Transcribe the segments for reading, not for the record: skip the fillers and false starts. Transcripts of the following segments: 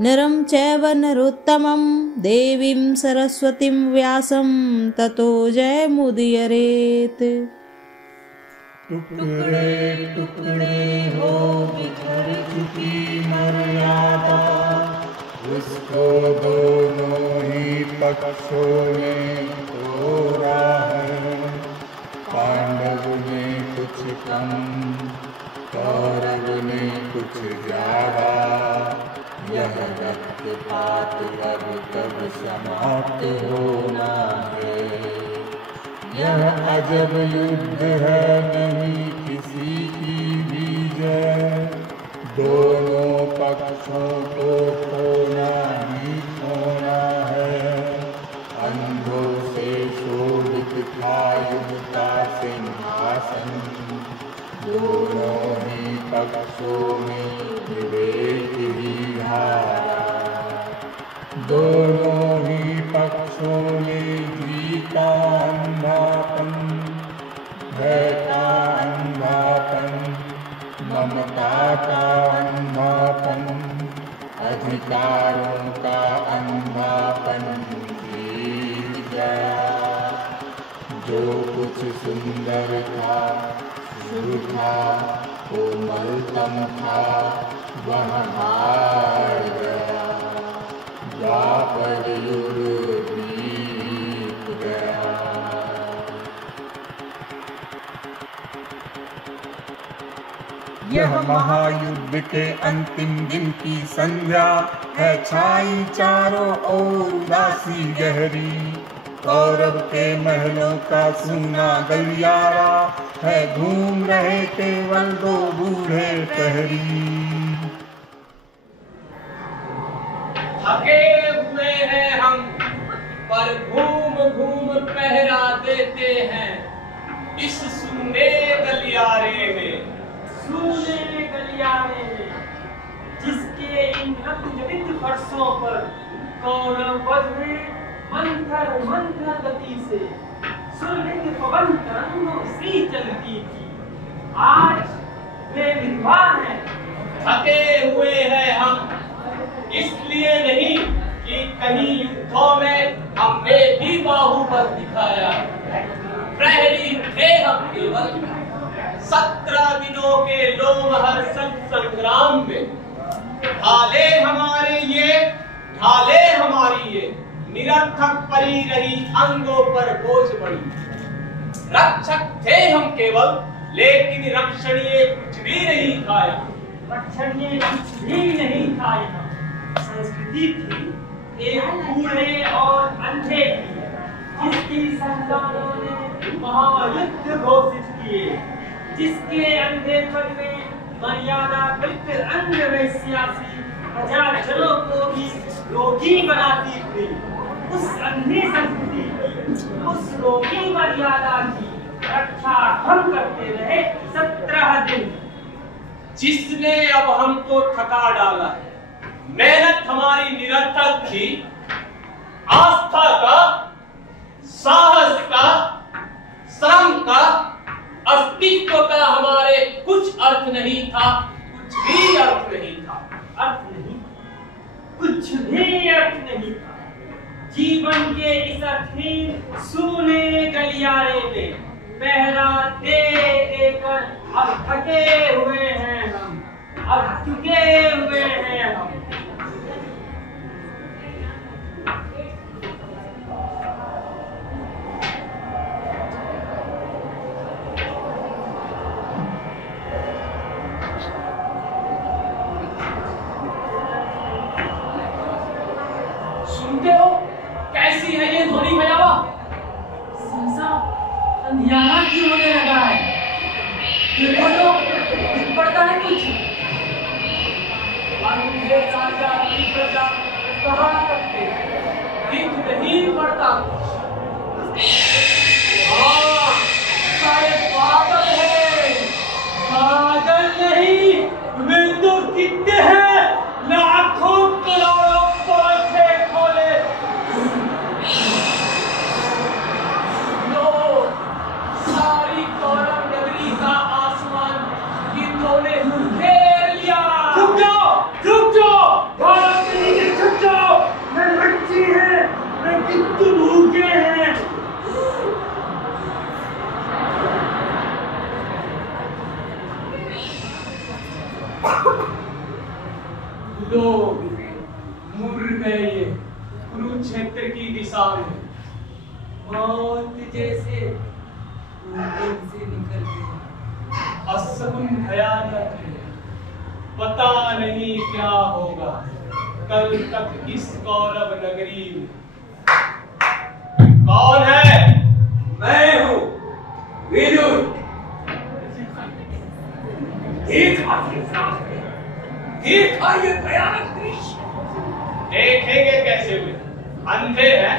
नरं चैव नरोत्तमं देवीं सरस्वतीं व्यासं ततो जयमुदीरयेत्। टुकड़े टुकड़े हो बिखर चुकी मर्यादा, उसको दोनों ही पक्षों ने तोड़ा है। पांडव ने कुछ कम, कौरव ने कुछ ज्यादा, यह रक्तपात अब कब समाप्त होना है। यह अजब युद्ध है, नहीं किसी की भी जय, दोनों पक्षों को खोना ही खोना है। अंधों से शोभित था युद्ध का सिंहासन, दोनों ही पक्षों में विवेक ही हारा। दोनों ही पक्षों ने जीता अंधापन, भय का अंधापन, ममता का अंधापन, अधिकारों का अंधापन जीत गया। जो कुछ सुंदर था, शुभ था, कोमलतम था, वह हार गया। द्वापर युग बीत गया। यह महायुद्ध के अंतिम दिन की संध्या है, छाई चारों ओर उदासी गहरी। कौरव के महलों का सूना गलियारा है, घूम रहे केवल दो बूढ़े प्रहरी। थके हुए हैं हम, पर घूम घूम पहरा देते हैं इस सूने गलियारे में। सूने गलियारे में जिसके इन रक्त-जनित फर्शों पर कौरव वध में मंथर मंथर गति से सुरलिंग पवन तरंगों सी चलती थी, आज वे विद्वान हैं। थके हुए हैं हम, इसलिए नहीं कि कहीं युद्धों में हमने भी बाहुबल दिखाया। प्रहरी थे हम केवल 17 दिनों के लोमहर्षक संग्राम में। ढाले हमारी ये निरर्थक परी रही अंगों पर बोझ पड़ी। रक्षक थे हम केवल, लेकिन रक्षणीय कुछ भी नहीं खाया। रक्षणीय कुछ भी नहीं खाया। संस्कृति थी एक बूढ़े और अंधे की, जिसकी संतानों ने महायुद्ध घोषित किए, जिसके अंधेपन में मर्यादा कृत अंग वैश्यासी हजारों को भी रोगी बनाती थी। उस अंधी संस्कृति की, उस रोगी मर्यादा की रक्षा हम करते रहे 17 दिन। जिसने अब हमको थका डाला है। मेहनत हमारी निरर्थक थी, आस्था का, साहस का, श्रम का, अस्तित्व का हमारे कुछ अर्थ नहीं था, कुछ भी अर्थ नहीं था। अर्थ नहीं, कुछ भी अर्थ नहीं था। जीवन के इस अर्थहीन सूने गलियारे में पहरा दे देकर अब थके हुए हैं हम, अब चुके हुए हैं हम। सुनते हो कैसी है ये ध्वनि भयावह? सहसा अंधियारा क्यों होने लगा है? देखो तो दिख पड़ता है कुछ। अंधे राजा की प्रजा कहाँ तक थे? दिख नहीं पड़ता कुछ। हाँ, शायद बादल है। बादल नहीं, वे तो कितने हैं, लाखों करोड़ों पौधे खोले। लो, सारी कौरव नगरी का आसमान गिद्धों ने घेर लिया। रुक जाओ, रुक जाओ, भारत की लोग मुड़ गए कुरुक्षेत्र की दिशा में। मौत जैसे ऊपर से निकल गया। असुन भयानक है, पता नहीं क्या होगा कल तक इस कौरव नगरी में। कौन है? मैं हूँ विदुर। देखा ये भयानक दृश्य। देखेंगे कैसे हुए? अंधे हैं,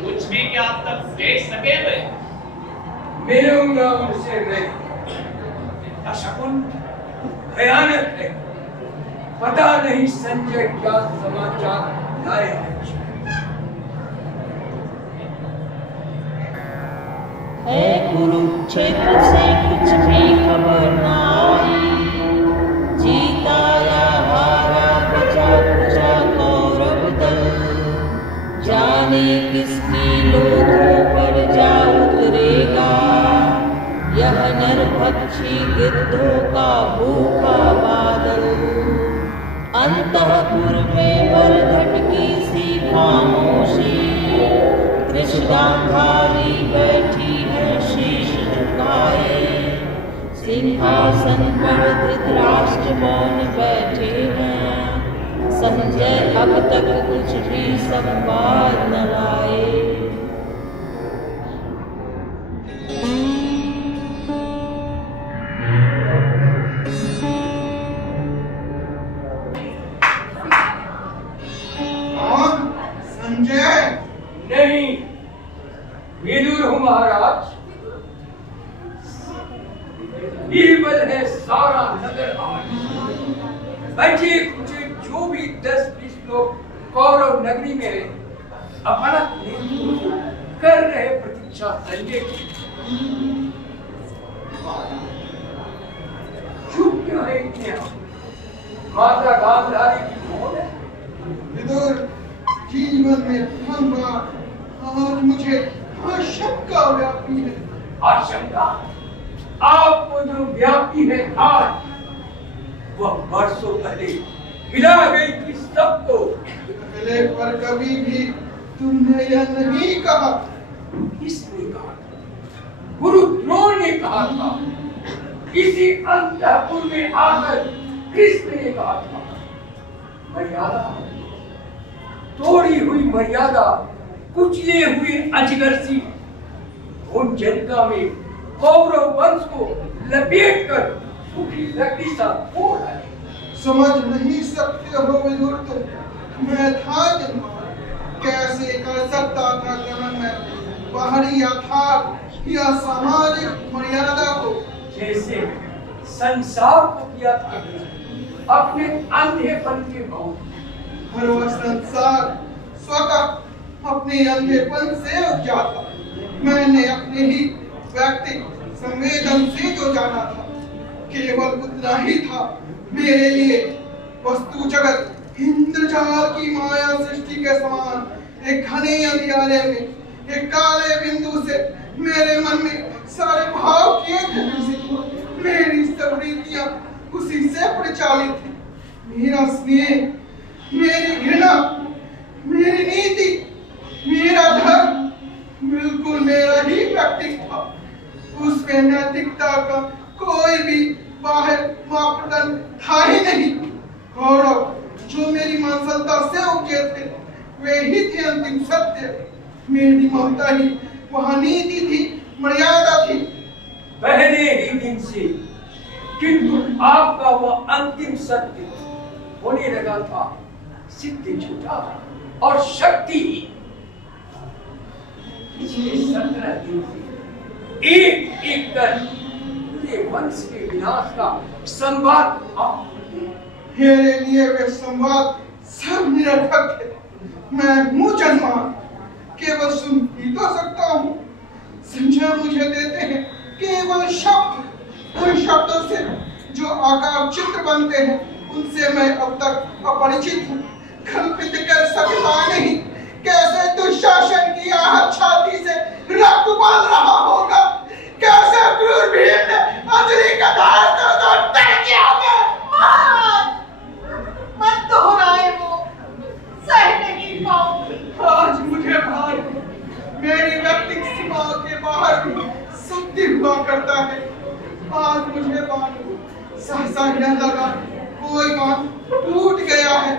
कुछ भी क्या अब तक देख सके हुए? मिलूंगा उनसे मैं। अशकुन भयानक है, पता नहीं संजय क्या समाचार लाए हैं। है कुरुक्षेत्र से कुछ भी खबर न आई, जीता या हारा बचा कुचा कौरव दल, जाने किसकी लोथों पर जा उतरेगा यह नरभक्षी गिद्धों का भूखा बादल। अंतःपुर में बरघट की सी खामोशी, कृष्णाधारी बैठी है शीश झुकाए, सिंहासन पर धृतराष्ट्र मौन बैठे हैं, संजय अब तक कुछ भी संवाद न लाए। संजय? नहीं, विदुर हूँ महाराज। बीरबल है सारा नगर आज। बचे कुचे जो भी 10-20 लोग कौरव नगरी में है, अपना कर रहे प्रतीक्षा संजय की। चुप क्यों है इतने? माता गांधारी की मौत है। विदुर, जीवन में प्रथम बार आज मुझे आशंका व्यापी है। आशंका? आपको जो व्यापी है आज, वह वर्षों पहले मिला गई थी सबको। पहले पर कभी भी तुमने यह नहीं कहा। किसने कहा? गुरु द्रोण ने कहा था। इसी अंतःपुर में आकर कृष्ण ने कहा था। मर्यादा, तोड़ी हुई मर्यादा, कुचले हुए अजगर सी उन जनता में कौरव वंश को लपेट कर सूखी लकड़ी सा फोड़ डाले। समझ नहीं सकते हो विदुर तुम। मैं था जन्मा, कैसे कर सकता था जन्म में बाहरी यथार्थ या सामाजिक मर्यादा को। जैसे संसार को किया था अपने अंधेपन के भाव। हर वह संसार स्वतः अपने अंधेपन से उग जाता। मैंने अपने ही व्यक्ति संवेदन से जो जाना था, केवल उतना ही था मेरे लिए। वस्तु जगत इंद्रजाल की माया सृष्टि के समान एक घने अंधियारे में एक काले बिंदु से मेरे मन में सारे भाव किए थे। मेरी सब रीतियां उसी से परिचालित थी। मेरा स्नेह, मेरी घृणा, मेरी नीति, मेरा धर्म बिल्कुल मेरा ही व्यक्तित्व था। उसमें नैतिकता का कोई भी बाहर मापदंड था ही नहीं। गौरव जो मेरी मानसलता से उपजे थे, वे ही थे अंतिम सत्य। मेरी ममता ही वह नीति थी, मर्यादा थी। पहले ही दिन से, किंतु आपका वह अंतिम सत्य होने लगा था सिद्ध झूठा और शक्ति ही। पिछले 17 दिन से एक एक कर पूरे वंश के विनाश का संवाद मेरे लिए वे संवाद सब निरर्थक थे। मैं मुंह जन्मा केवल सुन ही तो सकता हूँ। संजय मुझे देते हैं केवल शब्द। उन शब्दों से जो आकार चित्र बनते हैं, उनसे मैं अब तक अपरिचित हूँ। कल्पित कर सकता नहीं कैसे दुशासन की आहत छाती से रक्त उबाल रहा होगा। कैसे क्रूर भीम ने अंजलि का धार से उसे तय किया होगा। मत दोहरा बाण सहसा गिरने लगा। कोई बाण टूट गया है।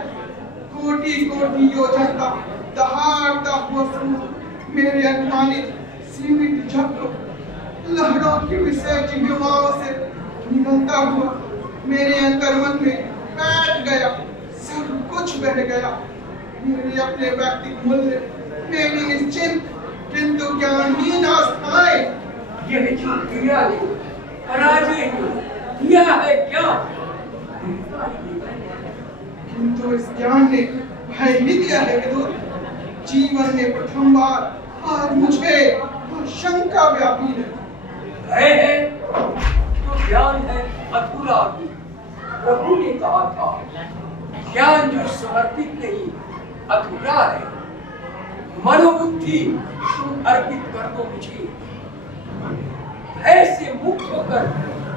कोटि कोटि योजन का दहाड़ता हुआ सूरज मेरे अनुमानित सीमित झपकों लहरों की विषय चिंगाओं से निकलता हुआ मेरे अंतर्मन में बैठ गया। सब कुछ बह गया। मेरे अपने व्यक्तिगत मूल्य, मेरी निश्चिंत किंतु ज्ञानहीन आस्थाएं। यह जो क्रिया है, पराजय किया है क्या? किंतु इस ज्ञान ने भय ही दिया है विदुर। जीवन में प्रथम बार आज मुझे शंका व्यापी है। भय है तो ज्ञान है अधूरा। प्रभु ने कहा था, ज्ञान जो समर्पित नहीं अधूरा है। मनोबुद्धि तुम अर्पित कर दो मुझे। भय से मुक्त होकर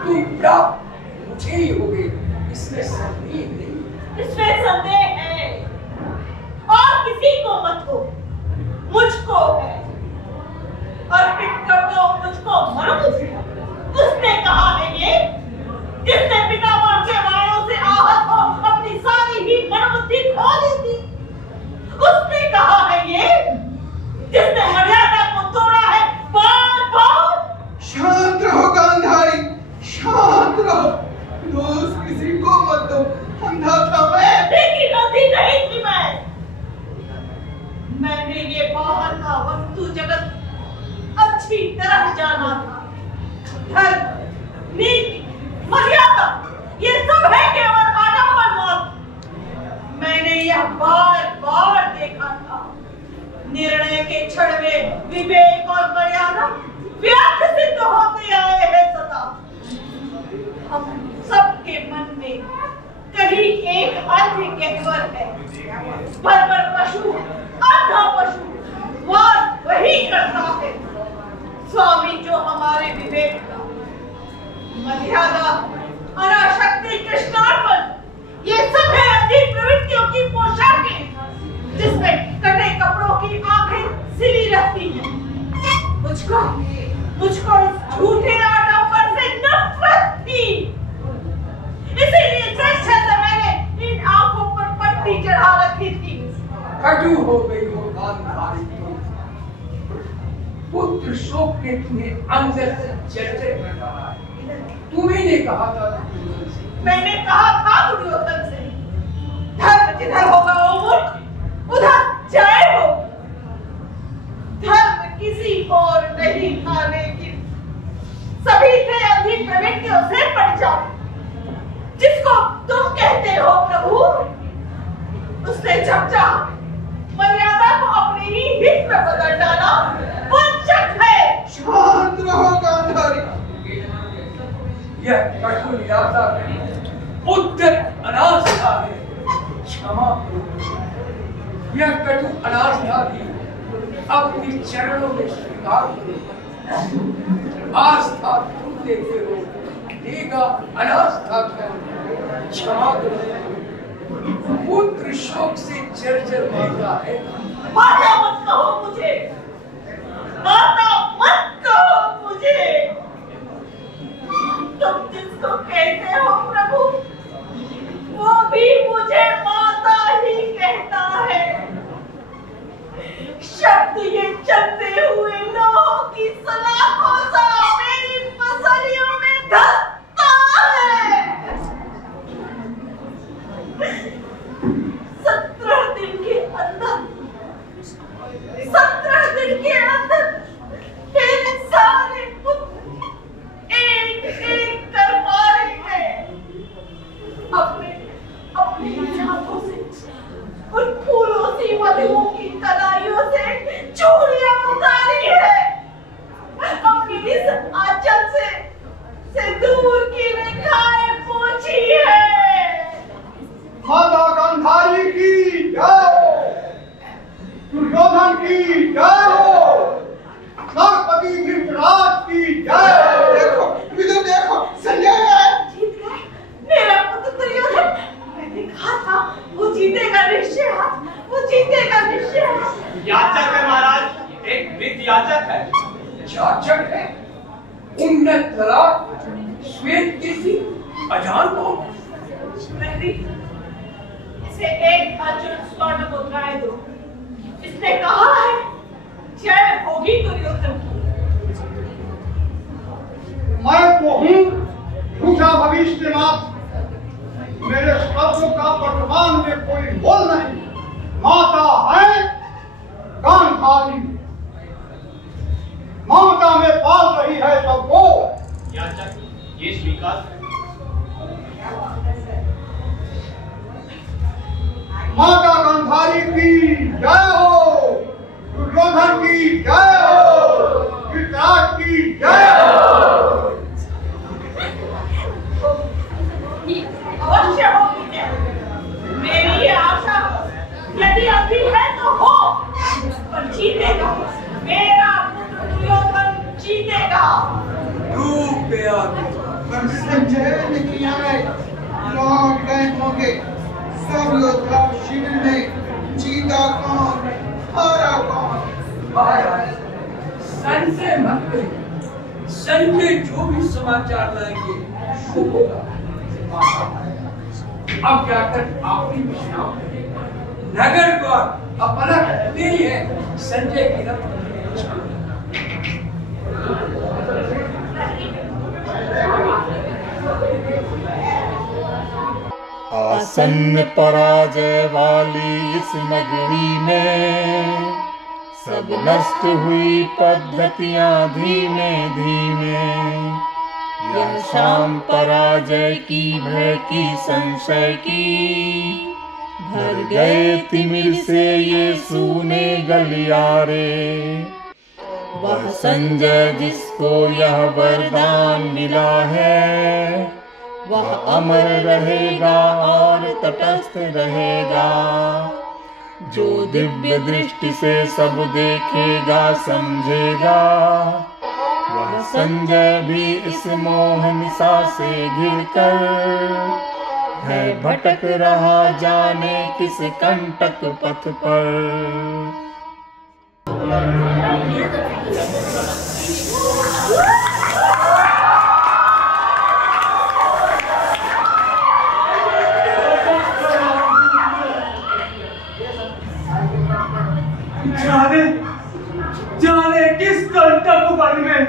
तुम प्राप्त मुझे ही होगे, इसमें संदेह नहीं। इसमें संदेह है और किसी को मत हो, मुझको है। अर्पित कर दो मुझको मनोबुद्धि। उसने कहा है ये जिसने पितामह के वाणों से आहत हो अपनी सारी ही मनोबुद्धि खो दी थी। उसने कहा है ये जिसने मर्यादा को तोड़ा है बार-बार। शांत रहो गांधारी, शांत रहो। दोष किसी को मत दो। अंधा था मैं, लेकिन अंधी नहीं थी मैंने ये बाहर का वस्तु जगत अच्छी तरह जाना था। धर्म, नीति, मर्यादा ये सब है केवल आडंबर मात्र। मैंने यह बार-बार देखा था। निर्णय के क्षण में विवेक और मर्यादा व्यर्थ सिद्ध होते आए हैं सदा। हम सबके मन में कहीं एक अन्य कहवर है। बर्बर पशु, आधा पशु वाद वही करता है। स्वामी जो हमारे विवेक का, मर्यादा, अनाशक्ति, कृष्णार्पण ये सब है अधिक प्रवृत्तियों की पोशाकें जिसमें कटे कपड़ों की आंखें सिली रहती हैं। मुझको इस झूठे आडंबर से नफरत थी। इसीलिए जैसे मैंने इन आंखों पर पट्टी चढ़ा रखी थी। कटु हो गई हो गांधारी तुम। पुत्र शोक ने तुम्हें अंदर से जर्जर कर डाला है। तुम्ही ने कहा था। मैंने कहा था दुर्योधन से, धर्म जिधर होगा वो मूर्ख उधर जय हो। धर्म किसी और नहीं था, लेकिन सभी थे अधिक प्रवृत्तियों से पड़ जाओ। जिसको तुम कहते हो प्रभु, उसने जब चाहा मर्यादा को अपने ही हित में बदल डाला। वंचक है। शांत रहो गांधारी। यह कठोर निराशा है, उद्यत अनास्था है। क्षमा करो। यह कठोर अनास्था भी अपने चरणों में स्वीकार करो। आस्था तुम देते हो, देगा अनास्था कर। क्षमा करो। पुत्र शोक से जर्जर होता है। माता मत कहो मुझे, माता मत कहो मुझे। तुम जिसको कहते हो प्रभु, वो भी मुझे माता ही कहता है। शब्द ये चलते हुए लोगों की सलाखों सा मेरी पसलियों में धसता है। 17 दिन के अंदर, 17 दिन के अंदर मेरे सारे पुत्र एक एक कर मारे हैं। अपने हाथों से उन फूलों सी मधुओं की कलाइयों से चूड़ियां उतारी है। अपनी इस आंचल से दूर की रेखाएं पोंछी है। माता गांधारी की जय, दुर्योधन की जय हो, द्रौपदी धृतराज की जय। देखो विदुर, देखो संजय जीत गए मेरा पुत्र दुर्योधन। मैंने कहा था वो जीतेगा निश्चय, वो जीतेगा निश्चय। याचक है महाराज, एक वृद्ध याचक है। याचक है, उन्नत ललाट, श्वेत के किसी अजान को इसे एक अर्जुन स्वर्ण मुद्राएं दो। इसने कहा है जय होगी दुर्योधन की। मैं तो हूँ झूठा भविष्यवाद। मेरे शब्दों का वर्तमान में कोई मोल नहीं। माता है गांधारी, ममता में पाल रही है सबको। ये स्वीकार। माता गांधारी की जय हो, दुर्योधन की जय हो, धृतराष्ट्र की जय हो। अवश्य होगी जय। मेरी ये आशा यदि अभी है तो हो, पर जीतेगा मेरा पुत्र दुर्योधन, जीतेगा। डूब गया पर संजय नहीं आए, लौट गए होंगे सब योद्धा शिविर में। जीता कौन, हारा कौन? महाराज, संजय मत करिए। संजय जो भी समाचार लाएंगे वो होगा। अब जाकर आपकी विश्राम करें। नगर द्वार अपना कहते ही है संजय की रथ। आसन्न पराजय वाली इस नगरी में सब नष्ट हुई पद्धतियां धीमे धीमे। यह शाम पराजय की, भय की, संशय की, भर गए तिमिर से ये सूने गलियारे। वह संजय जिसको यह वरदान मिला है, वह अमर रहेगा और तटस्थ रहेगा। जो दिव्य दृष्टि से सब देखेगा समझेगा, वह संजय भी इस मोह निशा से घिरकर है भटक रहा जाने किस कंटक पथ पर। जाने किस कंटक वन में,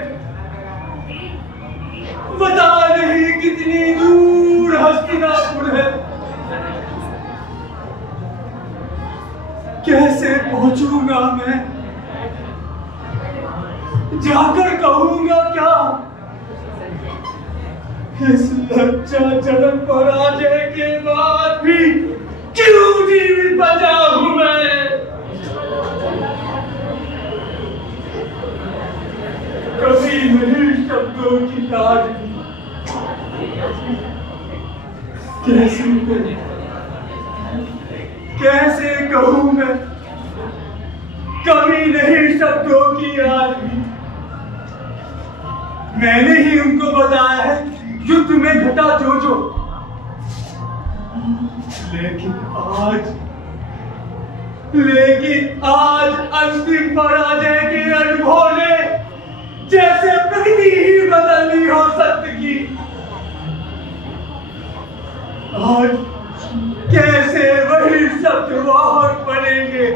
बता नहीं कितनी दूर हस्तिनापुर है। कैसे पहुंचूंगा मैं, जाकर कहूंगा क्या? इस लज्जाजनक पराजय के बाद भी क्यों जीवित बचा हूं मैं? कभी नहीं शब्दों की लाज कैसे कहूं मैं, कभी नहीं शब्दों की याद भी। मैंने ही उनको बताया है युद्ध में घटा जो, लेकिन आज अंतिम पराजय के अनुभव ने जैसे प्रकृति ही बदलनी हो सत्य की। आज कैसे वही सत्यवाहक बनेंगे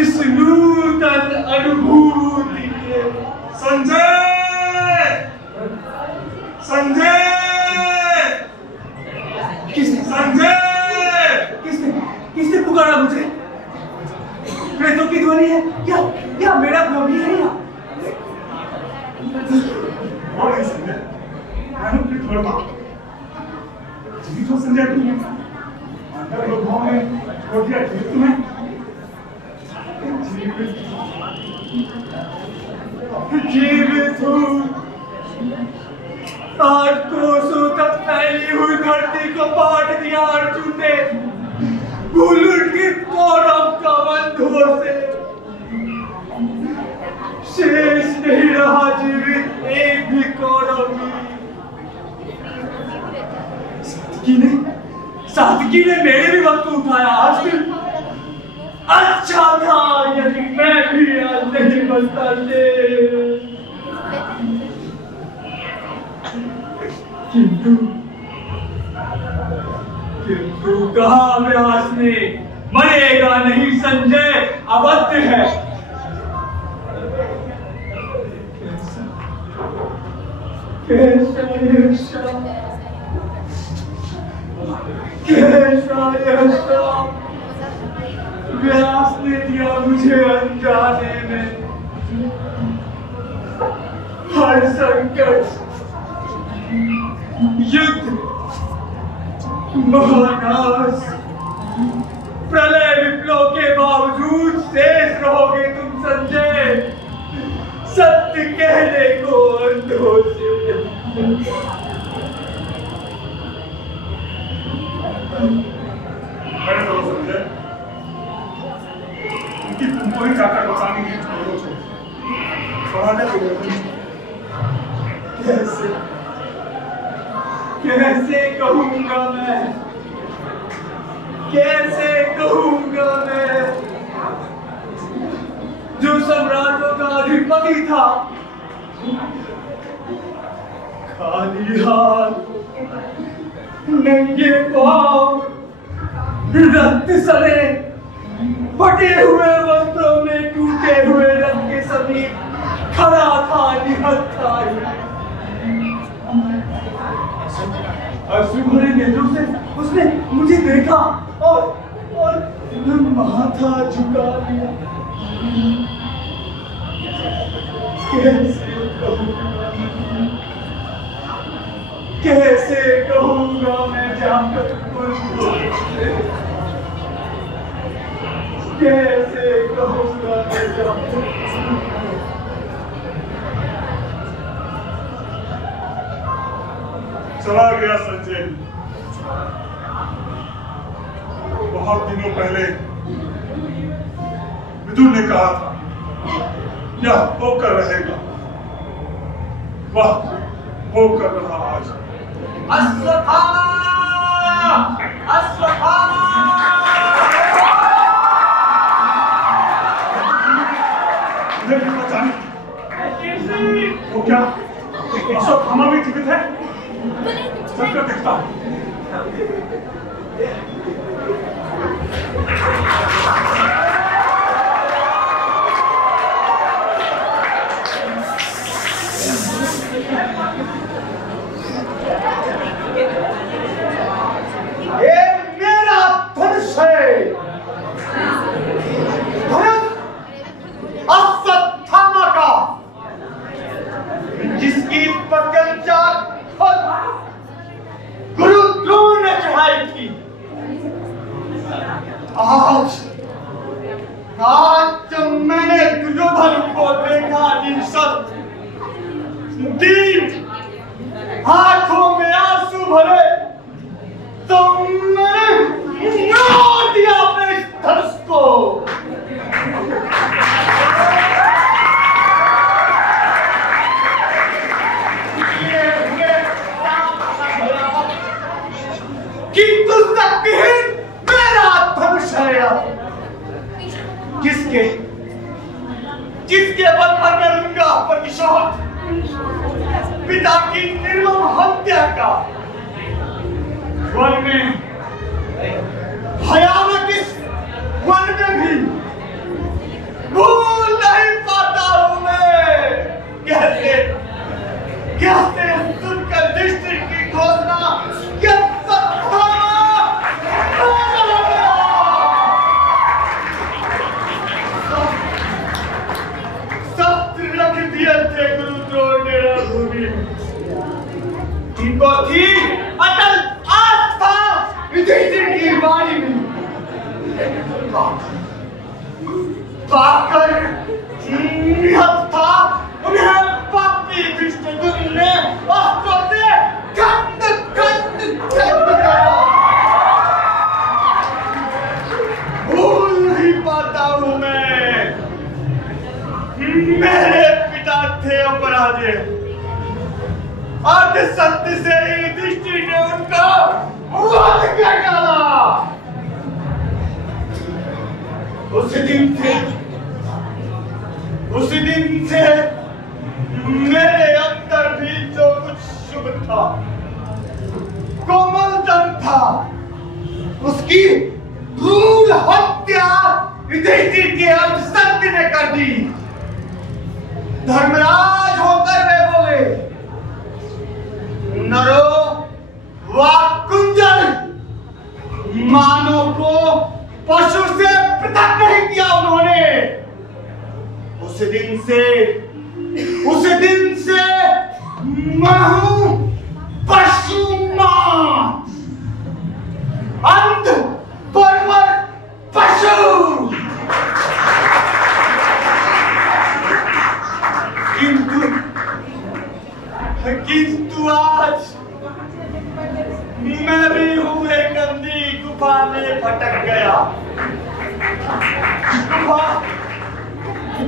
इस नूतन अनुभूति के। संजय, संजय, किसने पुकारा मुझे? प्रेतों की ध्वनि है क्या मेरा गंभीर है या? संजय अंदर लोगों में छोड़ दिया तुम्हें। जीवित हूँ, आज कोसों तक फैली हुई धरती को बांट दिया अर्जुन ने। भूलुट की कौरव का बंधुओं से शेष नहीं रहा जीवित एक भी कौरव भी। सात्विकी ने मेरे भी वक्त उठाया आज भी। अच्छा था यदि मैं भी आज नहीं बनता ले। किंतु कहा व्यास ने, मरेगा नहीं संजय, अवध्य है। कैसा यह श्राप व्यास ने दिया मुझे अनजाने में। हर संकट, युद्ध, महानाश, प्रलय विप्लव के बावजूद शेष रहोगे तुम संजय, सत्य कहने को अंधों से। मैंने तो समझे कि तुमको ही चाहता नुकसानी की छोड़ो कैसे कहूंगा मैं, कैसे कहूंगा मैं, जो सम्राटों का अधिपति था, खाली हाथ, नंगे पांव, रक्त सने, फटे हुए वस्त्रों में टूटे हुए रंग के समीप खड़ा था, निहत्था। अश्रु भरे नेत्रों से उसने मुझे देखा और माथा झुका दिया। कैसे कहूंगा मैं जाकर तुझको, कैसे कहूंगा मैं जाकर। चला गया संजय। बहुत दिनों पहले विदुर ने कहा था यह होकर रहेगा, वह होकर रहा आज। अश्वत्थामा! अश्वत्थामा! वो क्या अश्वत्थामा भी जीवित है? चलकर देखता हूं। ये मेरा धनुष है, धनुष अश्वत्थामा का, जिसकी प्रत्यंचा गुरु द्रोण ने चढ़ाई थी। आज जब मैंने दुर्योधन को देखा निशब्द, दीन, हाथों में आंसू भरे, तो मैंने मार दिया अपने इस धनुष को। किंतु शक्तिहीन मेरा धनुष है। किसके बल पर मैं लूंगा प्रतिशोध, पिता की निर्मम हत्या का। वन में भयानक इस वन में भी भूल नहीं पाता हूं मैं। कैसे सुनकर दृष्टि की घोषणा थी अटल आस्था युधिष्ठिर की वाणी में। पाकर निहत्था उन्हें पापी दुष्टदुन ने अस्त्रों से खंड करा। भूल नहीं पाता हूं मैं, मेरे पिता थे अपराधी। अर्ध सत्य से ही दृष्टि ने उनका वध कर डाला। उसी दिन से मेरे अंदर भी जो कुछ शुभ था, उसकी क्रूर हत्या युधिष्ठिर के अंधसत्य ने कर दी। धर्मराज होकर वे बोले, नरो व कुंजल, मानव को पशु से पृथक नहीं किया उन्होंने। उस दिन से मैं हूं पशु मात, अंध परवर पशु। किंतु आज मैं भी हूं एक गंदी गुफा में भटक गया।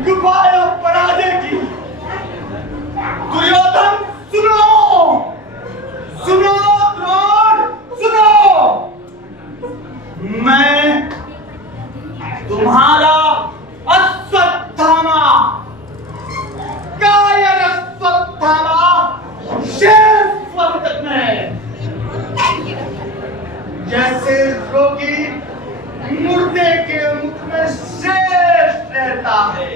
गुफा पराजय की। दुर्योधन सुनो, द्रोण सुनो, मैं तुम्हारा अश्वत्थामा, कायर अश्वत्थामा शेष वक्त में, जैसे रोगी मुर्दे के मुख में शेष रहता है,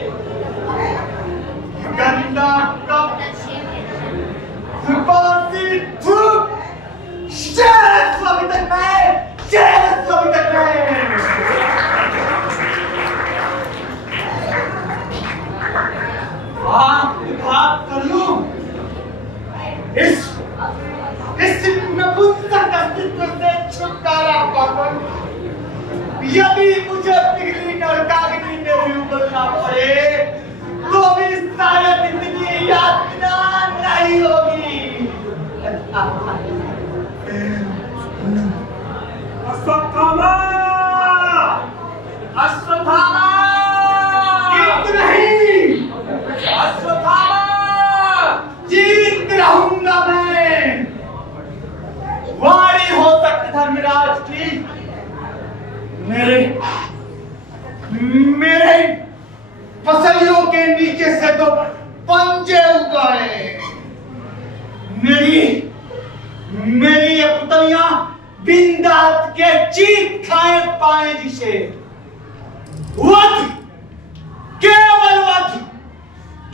गंदा कप बासी थूक शेष वक्त में, शेष वक्त में। बात कर लूं इस नपुंसक अस्तित्व से छुटकारा पाकर, यदि मुझे पिघली नरकाग्नि में भी उबलना पड़े तो भी शायद इतनी यातना नहीं होगी। अश्वत्थामा, अश्वत्थामा, जीत नहीं, अश्वत्थामा, जीत रहूंगा मैं। वाणी हो सकती धर्मराज की, मेरे पसलियों के नीचे से तो पंजे उगाए। मेरी ये पुतलियां बिंदास के चीख खाए पाए जिसे। वध, केवल वध,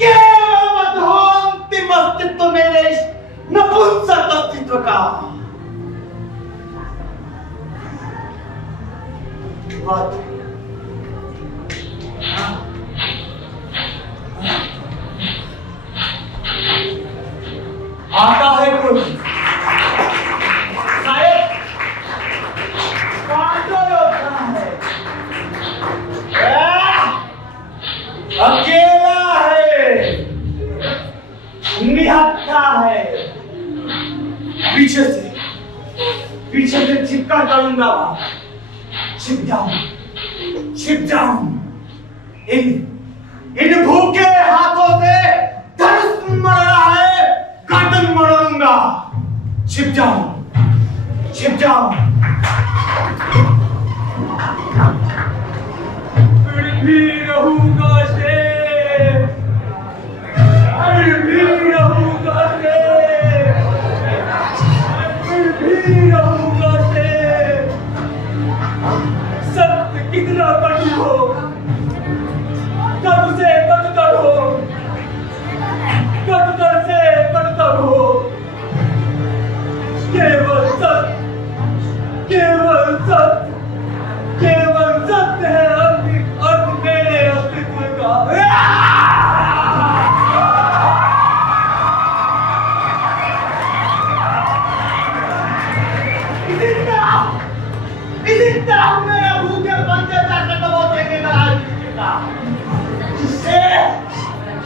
केवल वध हो अंतिम अस्तित्व मेरे इस नपुंसक अस्तित्व का। वध, आता है कोई, शायद पांडव योद्धा है, अकेला है, निहत्था है। पीछे से चिपका करूंगा, छिप जाऊं इन भूखे हाथों से धनुष मर रहा है, गर्दन मरोड़ूंगा। छिप जाऊं फिर भी रहूंगा शेर, फिर भी रहूंगा शेर, फिर भी रहूंगा शेर। सत्य कितना कठिन हो, तब से कटतर हो, कटतर से कटतर हो। केवल सत्य, केवल सत्य, केवल सत्य है अर्थ मेरे अस्तित्व का। इसी तरह मेरे भूखे पंजे जाकर दबोचेंगे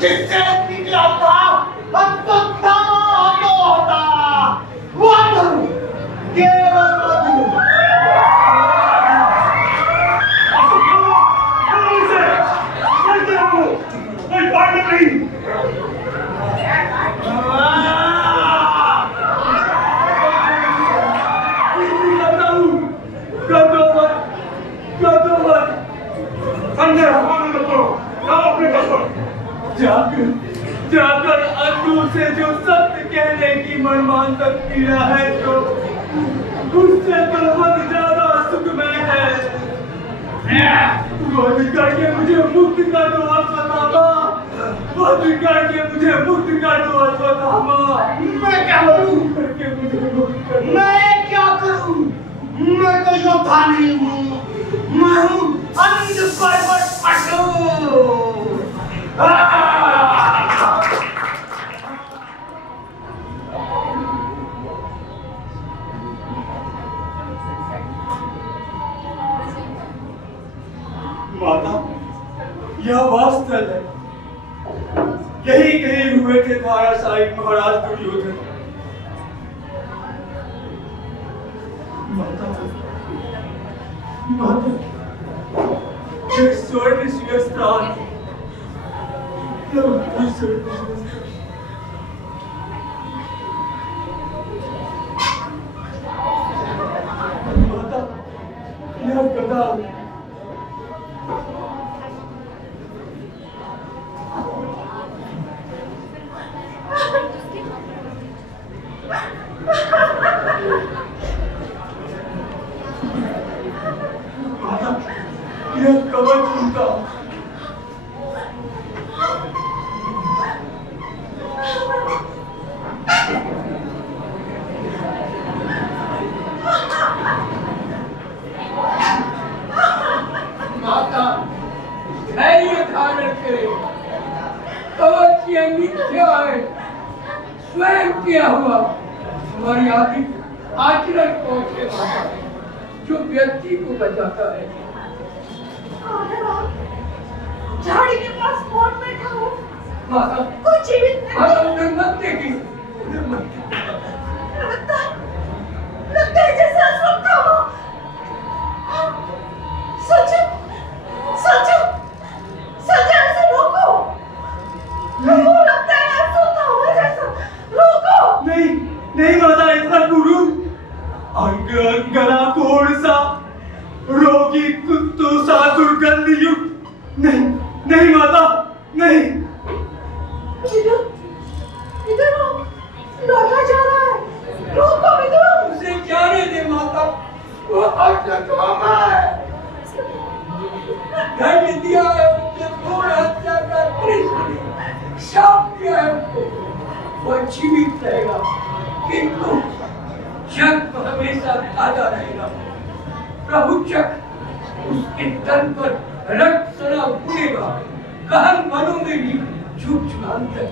जिससे निकला था अश्वत्थामा होता। वध, केवल वध। कोई पार्टी नहीं। जाकर अंधों से जो सत्य कहने की मर्मांतक पीड़ा है तो उससे तो बंद करके मुझे मुक्त कर दो अश्वत्थामा, बंद करके मुझे मुक्त कर दो अश्वत्थामा। मैं क्या करूं? करके मुझे मुक्त कर दो। मैं क्या करूं? मैं तो योद्धा नहीं हूं, मैं हूं अंध पर्वत पशु। माता, यह वास्तव है, यही कहे हुए थे धाराशाही महाराज दुर्योधन। माता, माता, एक स्वर्ण शिरस्त्राण, माता, यह गदा यह कवच उनका। माता धैर्य धारण करे, कवच ये मिथ्या है, स्वयं किया हुआ मर्यादित आचरण पहुंचे माता, जो व्यक्ति को बचाता है। झाड़ी के पास कौन बैठा हो? माता, कोई जीवित नहीं। माता उन्हें मत देखी, लगता है जैसे अश्वत्थामा। सच सच सच ऐसे रोको, लगता है अश्वत्थामा जैसा। रोको। नहीं नहीं माता, इतना क्रूर, अंग अंगना कोड़ सा, रोगी कुत्तों सा दुर्गंध युक्त। नहीं नहीं माता, नहीं। इधर लौटा जा रहा है, रोको इधर। उसे जाने दे माता, वो अश्वत्थामा है। धैर्य दिया है उसने, घोर हत्या का कृष्ण ने शाप दिया है उसको, वो जीवित रहेगा, किंतु जग हमेशा ताजा रहेगा। प्रभु चक उसके तन पर रक्त सना उड़ेगा, गहन वनों में भी झुक झुकांतर।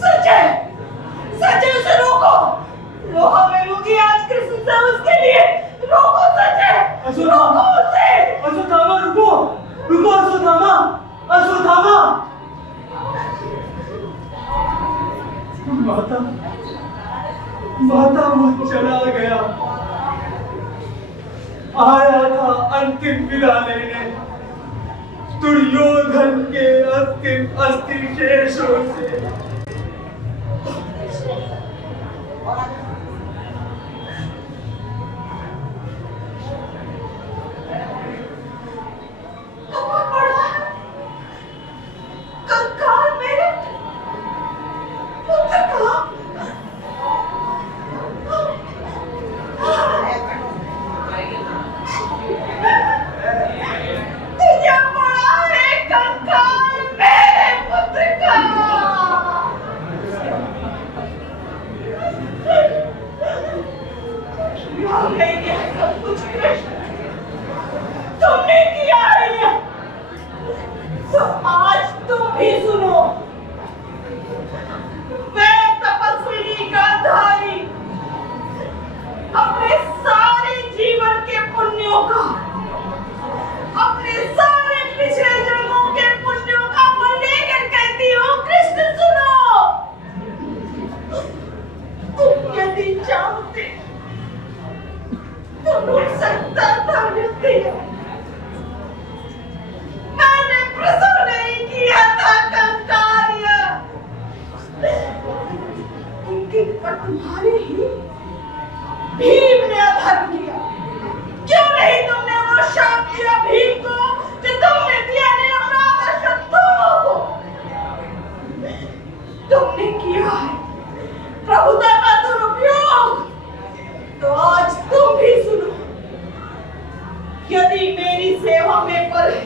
सच है, उसे रोको। लोहा में लूंगी आज कृष्ण से उसके लिए। रोको, सच है, रोको उसे। अश्वत्थामा रुको, रुको अश्वत्थामा, अश्वत्थामा। माता, माता वो चला गया, आया था अंतिम विदा लेने, दुर्योधन के अंतिम अस्थि शेषों से। कंकाल मेरे पुत्र का। तुझे पड़ा है कंकाल मेरे पुत्र का। ये सब कुछ कृष्ण तुमने किया है ये, तो आज तुम भी सुनो। मैं तपस्विनी गांधारी अपने सारे जीवन के पुण्यों का, अपने सारे पिछले जन्मों के पुण्यों का फल लेकर कहती हूँ, कृष्ण सुनो। तुम यदि चाहते तो रुक सकता था युद्ध। मैंने प्रसव नहीं किया था कंकार्य, पर तुम्हारे ही भीम ने अधर्म किया। क्यों नहीं तुमने वो शाप दिया भीम को जो तुमने दिया निरपराध अश्वत्थामा को? तुमने किया है प्रभुता का दुरुपयोग। तो आज तुम भी सुनो, यदि मेरी सेवा पाँव में पड़े।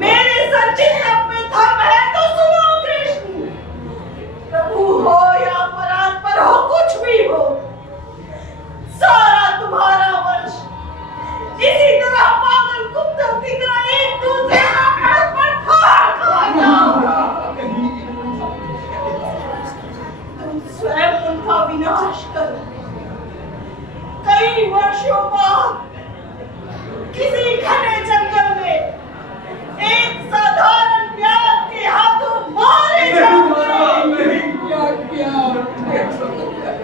मेरे संचित में धर्म है तो सुनो कृष्ण। प्रभु हो या परात्पर हो, कुछ भी हो, सारा तुम्हारा वंश इसी तरह पागल कुत्तों की तरह एक दूसरे का पर खाएगा। तुम स्वयं उनका विनाश करो। कई वर्षों बाद किसी घने जंगल में एक साधारण व्याध के हाथों मारे जाओगे।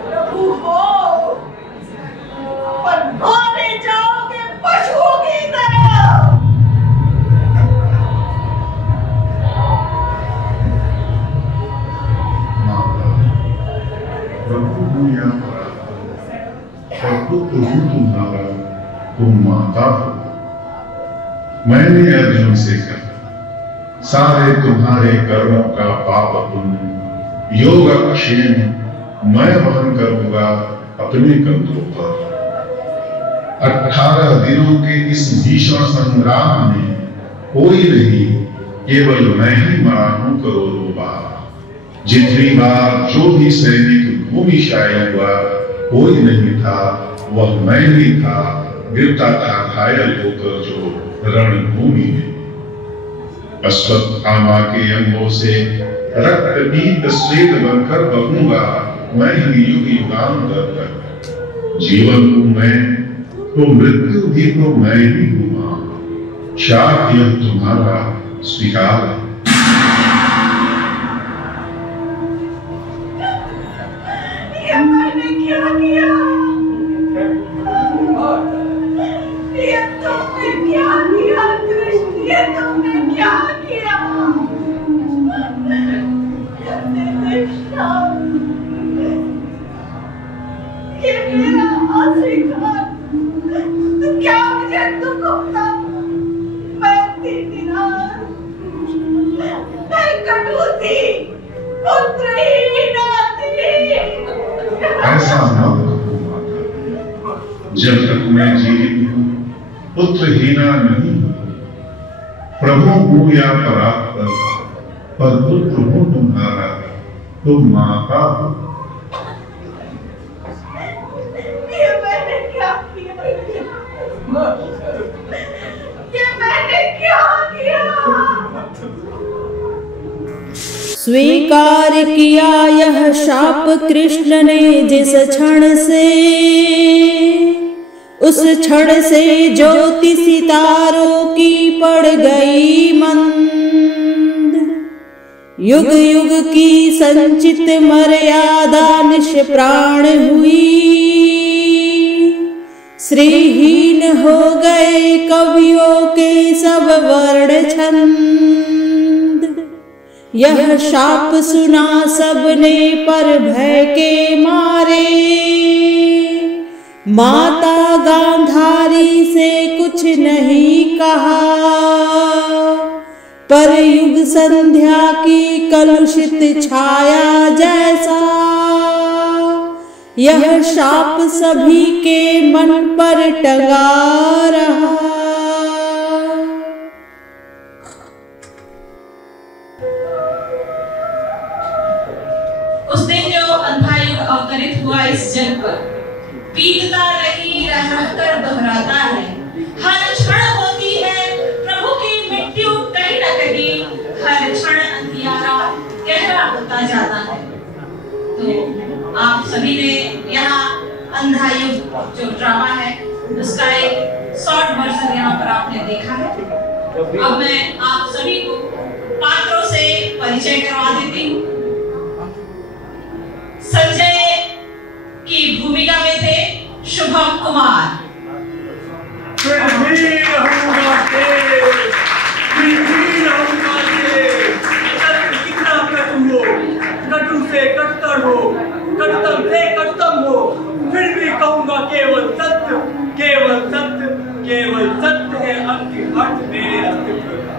प्रभु हो, पर मारे जाओगे पशुओं की तरह। प्रभु हूँ या और पुत्र हूँ तुम्हारा, तुम माता हो। मैंने अर्जुन से कहा, सारे तुम्हारे कर्मों का पाप पुण्य योगक्षेम मैं वहन करूंगा अपने कंधों पर। 18 दिनों के इस भीषण संग्राम में कोई नहीं, केवल मैं ही मरा हूं करोड़ों बार। जितनी बार जो भी सैनिक भूमिशायी हुआ, कोई नहीं था, वह मैं ही था, गिरता था घायल होकर जो रणभूमि में। अश्वत्थामा के अंगों से रक्तपीत श्वेत बनकर बहूंगा मैं ही युग युगांतर तक। जीवन हूं मैं तो मृत्यु भी तो मैं ही हूं मां। शाप यह तुम्हारा स्वीकार है। ये मैंने क्या किया? ये तुमने क्या किया कृष्ण? ये तुमने क्या किया? ये मेरा अस्वीकार। तो क्या मुझे दुख होता? मैं थी निराश, मैं कटु थी, पुत्रहीन थी। ऐसा मत कहो माता, जब तक मैं जीवित हूं पुत्रहीना नहीं हूं। प्रभु हूं या परात्पर, पर पुत्र हूं तुम्हारा, तुम माता हो। ये मैंने क्या किया? ये मैंने क्या किया? स्वीकार किया यह शाप कृष्ण ने जिस क्षण से, उस क्षण से ज्योति सितारों की पड़ गई मंद। युग युग की संचित मर्यादा निष्प्राण हुई। श्रीहीन हो गए कवियों के सब वर्ण छंद। यह शाप सुना सबने पर भय के मारे। माता गांधारी से कुछ नहीं कहा, पर युग संध्या की कलुषित छाया जैसा यह शाप सभी के मन पर टंगा रहा। उस दिन जो अंधा युग अवतरित हुआ इस जग पर, पीटता रही रहकर दोहराता है। हर क्षण होती है प्रभु की मृत्यु कहीं न कहीं, हर क्षण अंधियारा गहरा होता जाता है। तो आप सभी ने यहाँ अंधा युग जो ड्रामा है उसका एक शॉर्ट वर्जन यहाँ पर आपने देखा है। अब मैं आप सभी को पात्रों से परिचय करवा देती हूँ। संजय की भूमिका में थे शुभम कुमार। कितना कटु से कटतर हो, कटतम से कटतम हो, फिर भी कहूंगा केवल सत्य, केवल सत्य, केवल सत्य है अंतिम अर्थ मेरे अस्तित्व का।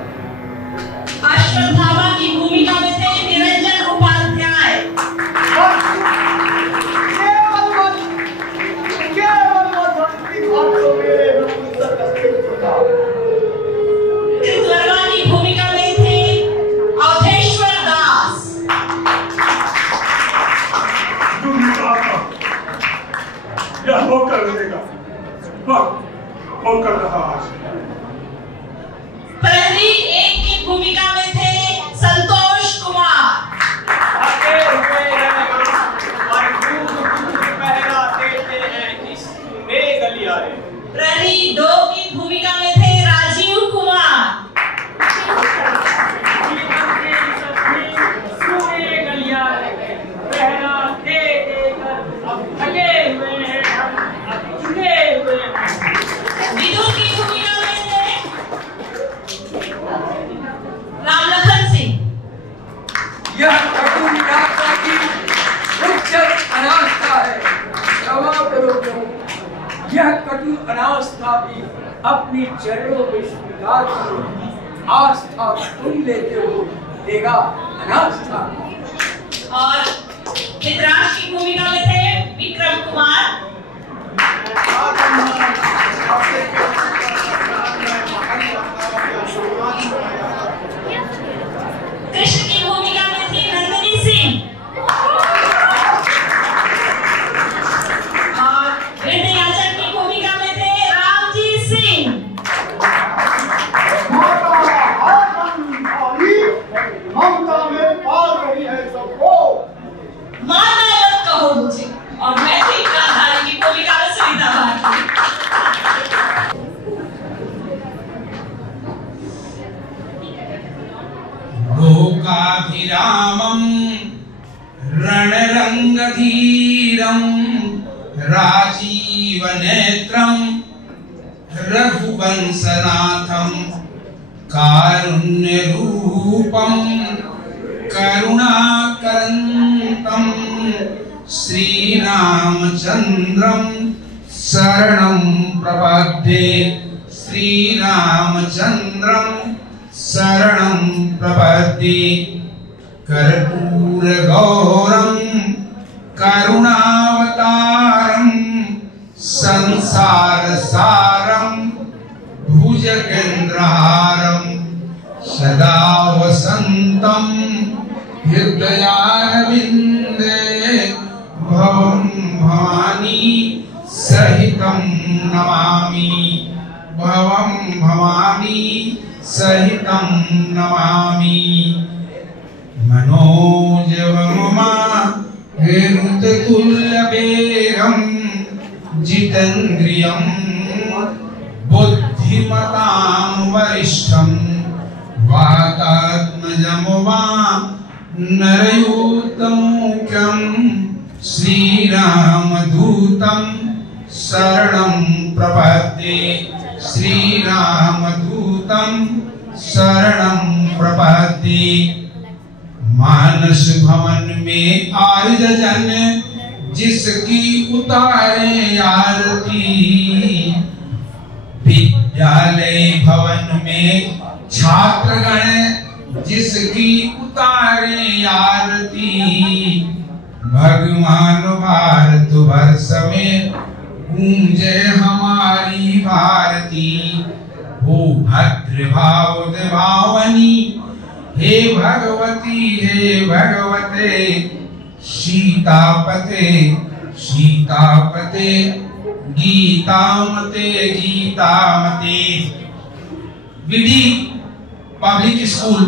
अश्वत्थामा की भूमिका में थे निरंजन उपाध्याय। केवल वो अंतिम अर्थ मेरे अस्तित्व का। यह होकर रहेगा, होकर रहा आज। प्रहरी 1 की भूमिका में थे संतोष कुमार। आते हुए और खूब पहरा देते हैं इस नए गलियारे। प्रहरी 2 की भूमिका में थे राजीव कुमार। विदुर की भूमिका में थे रामलखन सिंह। यह कटु निराशा की उच्चत अनास्था है। क्षमा करो प्रभु, यह कटु अनास्था भी अपनी चरणों में स्वीकार करो। आस्था तुम लेते हो, देगा अनास्था। और धृतराष्ट्र की भूमिका में थे विक्रम कुमार। कृष्ण की भूमिका में थी नंदिनी सिंह। और विंध्याचल की भूमिका में थे रामजी सिंह। ममता में पाल रही है सबको। माता मत कहो मुझे। और मैं थी गांधारी की भूमिका में सुनीता भारती। लोकाभिरामं रणरंगधीरं राजीवनेत्रं रघुवंशनाथं कारुण्यरूपं करुणाकरन्तं श्रीरामचन्द्रं शरणं प्रपद्ये। श्रीरामचन्द्रं शरणं प्रपद्ये। कर्पूरगौरं करुणावतारं संसारसारं भुजगेन्द्रहारं सदा वसन्तं हृदयारविन्दे भवं भवानी सहितं नमामि। भवं भवानी सहितं नमामि। मनोजवमुमा हेरुततुल्यवेगं जितेन्द्रियं बुद्धिमतां वरिष्ठं वातात्मजमुमा नरयूतमुख्यं श्रीरामदूतं शरणं प्रपद्ये। श्रीरामदूतं शरणं प्रपद्ये। मानस भवन में आर्य जन जिसकी उतारे आरती। विद्यालय भवन में छात्रगण जिसकी उतारे आरती। भगवान भारत वर्ष में गूंजे हमारी भारती। हो भद्र भाव भावनी हे भगवती हे भगवते सीतापते सीतापते गीतामते गीतामते। बीडी पब्लिक स्कूल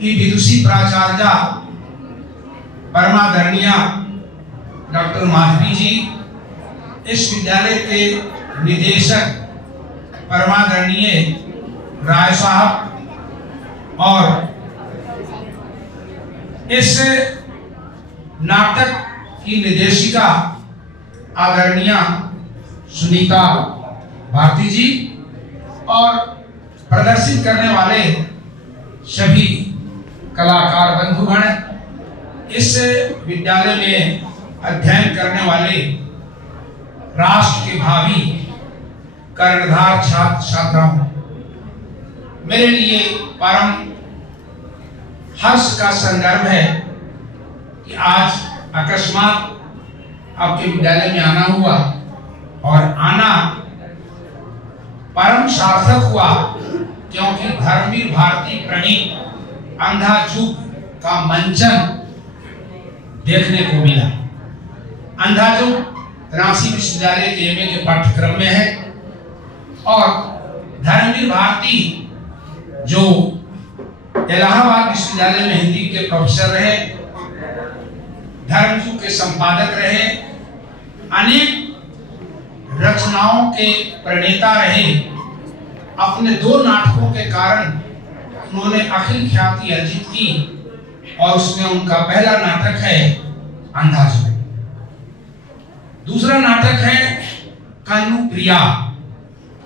की विदुषी प्राचार्या परमादरणीय डॉक्टर माधवी जी, इस विद्यालय के निदेशक परमादरणीय राय साहब और इस नाटक की निर्देशिका आदरणीय सुनीता भारती जी और प्रदर्शित करने वाले सभी कलाकार बंधुगण, इस विद्यालय में अध्ययन करने वाले राष्ट्र के भावी कर्णधार छात्र छात्राओं, मेरे लिए परम हर्ष का संदर्भ है कि आज अकस्मात आपके विद्यालय में आना हुआ और आना परम सार्थक हुआ, क्योंकि धर्मवीर भारती प्रणीत अंधाचूक का मंचन देखने को मिला। अंधाचूक रांची विश्वविद्यालय के एमए के पाठ्यक्रम में है और धर्मवीर भारती जो इलाहाबाद विश्वविद्यालय में हिंदी के प्रोफेसर रहे, धर्मजू के संपादक रहे, अनेक रचनाओं के प्रणेता रहे। अपने 2 नाटकों के कारण उन्होंने अखिल ख्याति अर्जित की और उसमें उनका पहला नाटक है अंधाजू, दूसरा नाटक है कन्नू प्रिया।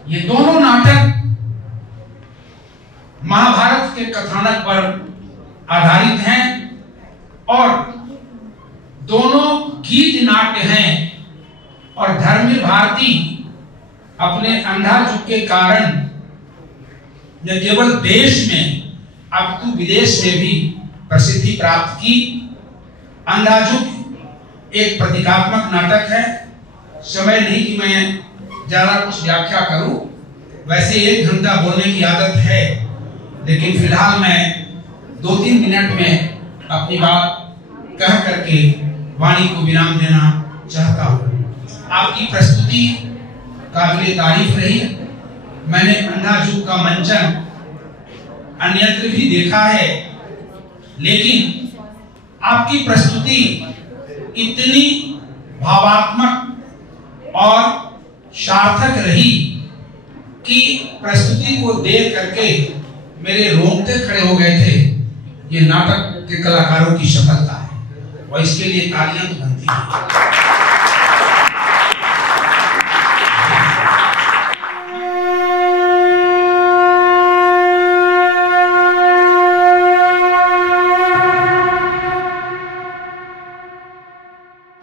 ये दोनों नाटक महाभारत के कथानक पर आधारित हैं और दोनों गीत नाट्य हैं। और धर्मवीर भारती अपने अंधाजू के कारण न केवल देश में अपितु विदेश में भी प्रसिद्धि प्राप्त की। अंधाजू एक प्रतीकात्मक नाटक है। समय नहीं कि मैं ज्यादा कुछ व्याख्या करूं, वैसे 1 घंटा बोलने की आदत है, लेकिन फिलहाल मैं 2-3 मिनट में अपनी बात कह करके वाणी को विराम देना चाहता हूं। आपकी प्रस्तुति काबिले तारीफ रही। मैंने अंधाजू का मंचन अन्यत्र भी देखा है, लेकिन आपकी प्रस्तुति इतनी भावात्मक और सार्थक रही कि प्रस्तुति को देख करके मेरे रोंगटे खड़े हो गए थे। ये नाटक के कलाकारों की सफलता है और इसके लिए तालियां तो बनती हैं।